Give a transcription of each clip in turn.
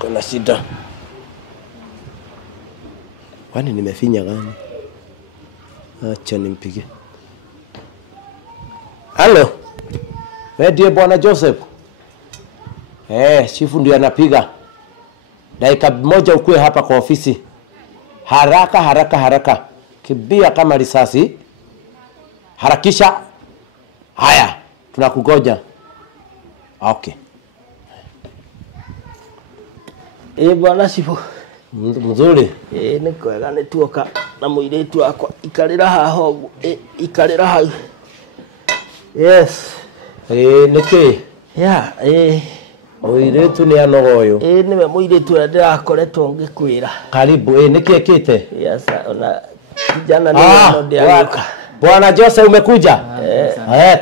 Kuna shida. Kwani nimefinya gani? Acha nimpige. Halo. Wewe ndiye Bwana Joseph? Chifu ndiye anapiga. Dakika moja ukue hapa kwa ofisi. Haraka. Kibia kama risasi. Harakisha. Haya, tunakugoja. Okay. Bwana Chifu. Mzuri. Nikwega nituoka na muiretu wakwa ikarira haha ikarira hau. Yes. Niki? Ya, muiretu ni anogoyo. Niwe muiretu ria ndirakoretwo ngikwira. Karibu. Niki ekite? Yes, ona kijana ni ndio. Bwana Joseph umekuja?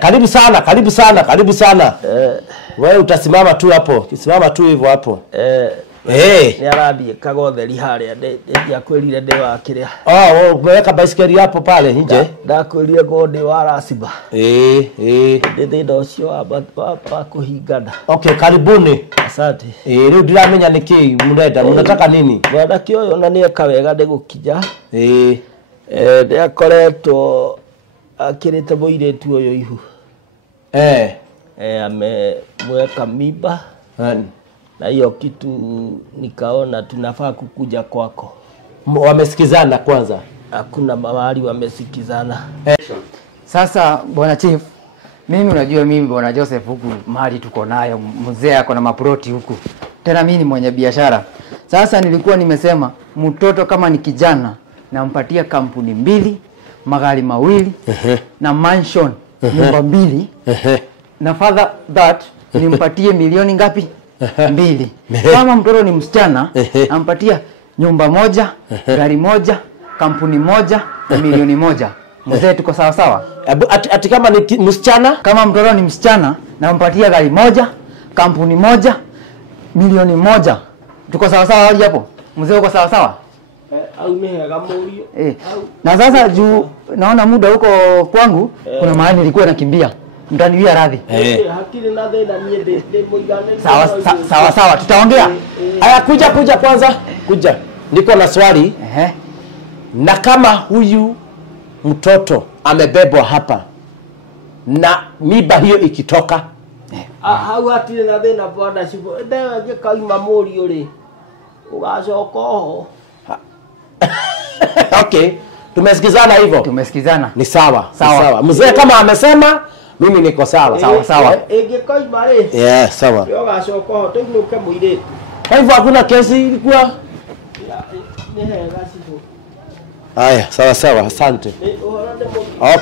Karibu sana. Wewe utasimama tu hapo. Kisimama tu hivyo hapo. Ni arathie kagotheri haria ndia kwirire ndi wakiria. Umeweka baisikeli hapo pale nje? Ndakwirire ngode wa rasiba. Ndi ndo cio wa kuhingana. Okay, karibuni. Asante. Riu ndiramenya niki munataka nini? Bwana kioyo na ni ekawega ndigukinya. Ndiakoretwo akirite muiretu uyu ihu. Ameweka mimba. Na hiyo kitu nikaona tunafaa kukuja kwako. Wamesikizana kwanza? Hakuna mahali wamesikizana. Sasa Bwana Chief, mimi unajua mimi Bwana Joseph huku mahali tuko nayo mzee ako na maproti huku. Tena mimi ni mwenye biashara. Sasa nilikuwa nimesema mtoto kama ni kijana nampatia kampuni 2, magari 2 na mansion nyumba 2. Na further that nimpatie milioni ngapi? 2. Kama mtoto ni msichana nampatia nyumba 1, gari 1, kampuni 1 na milioni 1. Mzee tuko sawa sawa? Ati kama ni msichana? Kama mtoto ni msichana nampatia gari 1, kampuni 1, milioni 1. Tuko sawa sawa hadi hapo? Mzee uko sawa sawa? Au mehega murio. Na sasa juu naona muda huko kwangu kuna mahali nilikuwa nakimbia. Mtaniwia radhi. Hakili na thina nie ndi muigane. Sawa tutaongea. Aya kuja kwanza. Kuja. Niko na swali. Na kama huyu mtoto amebebwa hapa na mimba hiyo ikitoka, hau hatire na thina Bwana Chifu. Ndewe ngikaima murio ri. Ugacoka ho. Okay. Tumesikizana hivyo? Tumesikizana. Ni sawa. Mzee kama amesema mimi niko sawa. Ingikoima ri. Sawa. Ugacoka ho tuinuke muiretu. Kwa hivyo hakuna kesi ilikuwa? Ni hega Chifu. Haya, sawa, asante. Okay.